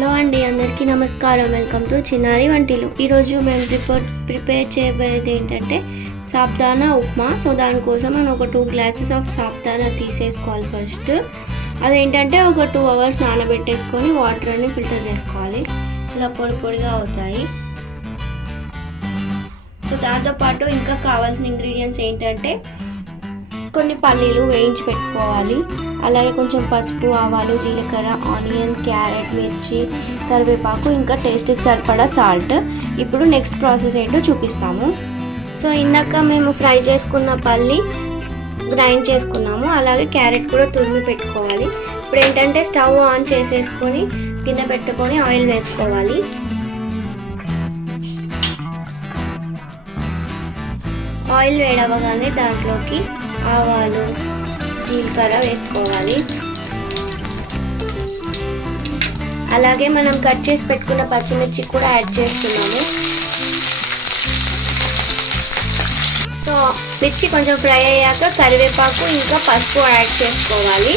Hello అండి, అందరికీ నమస్కారం. వెల్కమ్ టు చిన్నారి వంటిలు. ఈరోజు మేము ప్రిపేర్ చేయబోయేది ఏంటంటే సాబ్దానా ఉప్మా. సో దానికోసం మనం ఒక 2 గ్లాసెస్ ఆఫ్ సాబ్దానా తీసేసుకోవాలి. ఫస్ట్ అదేంటంటే ఒక 2 అవర్స్ నానబెట్టేసుకొని వాటర్ అన్ని ఫిల్టర్ చేసుకోవాలి. ఇలా పొడి పొడిగా అవుతాయి. సో దాంతోపాటు ఇంకా కావాల్సిన ఇంగ్రీడియంట్స్ ఏంటంటే కొన్ని పల్లీలు వేయించి పెట్టుకోవాలి. అలాగే కొంచెం పసుపు, ఆవాలు, జీలకర్ర, ఆనియన్, క్యారెట్, మిర్చి, కరివేపాకు, ఇంకా టేస్ట్కి సరిపడా సాల్ట్. ఇప్పుడు నెక్స్ట్ ప్రాసెస్ ఏంటో చూపిస్తాము. సో ఇందాక మేము ఫ్రై చేసుకున్న పల్లి గ్రైండ్ చేసుకున్నాము. అలాగే క్యారెట్ కూడా తురిమి పెట్టుకోవాలి. ఇప్పుడు ఏంటంటే స్టవ్ ఆన్ చేసేసుకొని గిన్నె పెట్టుకొని ఆయిల్ వేసుకోవాలి. ఆయిల్ వేడవగానే దాంట్లోకి ఆవాలు, జీలకర్ర వేసుకోవాలి. అలాగే మనం కట్ చేసి పెట్టుకున్న పచ్చిమిర్చి కూడా యాడ్ చేస్తున్నాము. సో మిర్చి కొంచెం ఫ్రై అయ్యాక కరివేపాకు ఇంకా పసుపు యాడ్ చేసుకోవాలి.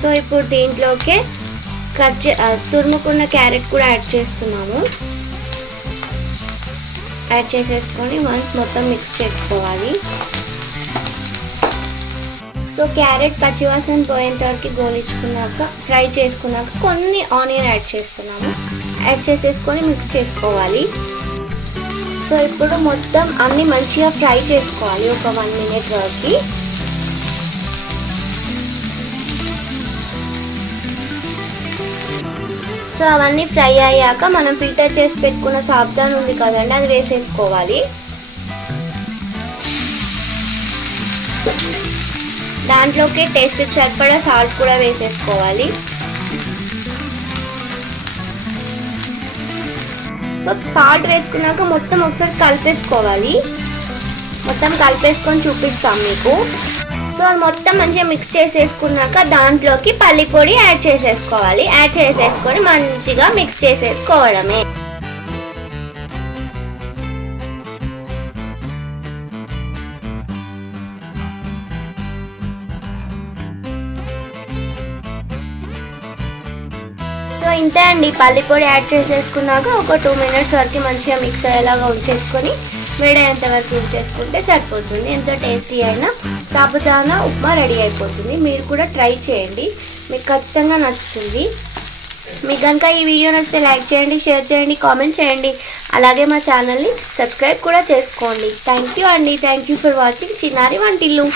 సో ఇప్పుడు దీంట్లోకి తురుముకున్న క్యారెట్ కూడా యాడ్ చేస్తున్నాము. యాడ్ చేసేసుకొని వన్స్ మొత్తం మిక్స్ చేసుకోవాలి. సో క్యారెట్ పచ్చివాసన పోయేంత వరకు గోలించుకున్నాక ఫ్రై చేసుకున్నాక కొన్ని ఆనియన్ యాడ్ చేస్తున్నాము. యాడ్ చేసేసుకొని మిక్స్ చేసుకోవాలి. సో ఇప్పుడు మొత్తం అన్నీ మంచిగా ఫ్రై చేసుకోవాలి ఒక 1 minute వరకు. సో అవన్నీ ఫ్రై అయ్యాక మనం ఫిల్టర్ చేసి పెట్టుకున్న సాబ్దానా ఉంది కదండి, అది వేసేసుకోవాలి. దాంట్లోకి టేస్ట్కి సరిపడా సాల్ట్ కూడా వేసేసుకోవాలి. సాల్ట్ వేసుకున్నాక మొత్తం ఒకసారి కలిపేసుకోవాలి. మొత్తం కలిపేసుకొని చూపిస్తాం మీకు. సో మొత్తం మంచిగా మిక్స్ చేసేసుకున్నాక దాంట్లోకి పల్లి పొడి యాడ్ చేసేసుకోవాలి. యాడ్ చేసేసుకొని మంచిగా మిక్స్ చేసేసుకోవడమే. సో ఇంతే అండి, పల్లి పొడి యాడ్ చేసేసుకున్నాక ఒక 2 minutes వరకు మంచిగా మిక్స్ అయ్యేలాగా ఉంచేసుకొని వేడయ్యేంత వరకు ఉంచేసుకుంటే సరిపోతుంది. ఎంతో టేస్టీ అయినా సాబుదానా ఉప్మా రెడీ అయిపోతుంది. మీరు కూడా ట్రై చేయండి, మీకు ఖచ్చితంగా నచ్చుతుంది. మీకు కనుక ఈ వీడియో నచ్చితే లైక్ చేయండి, షేర్ చేయండి, కామెంట్ చేయండి. అలాగే మా ఛానల్ని సబ్స్క్రైబ్ కూడా చేసుకోండి. థ్యాంక్ యూ అండి. థ్యాంక్ యూ ఫర్ వాచింగ్ చిన్నారి వంటిల్లు.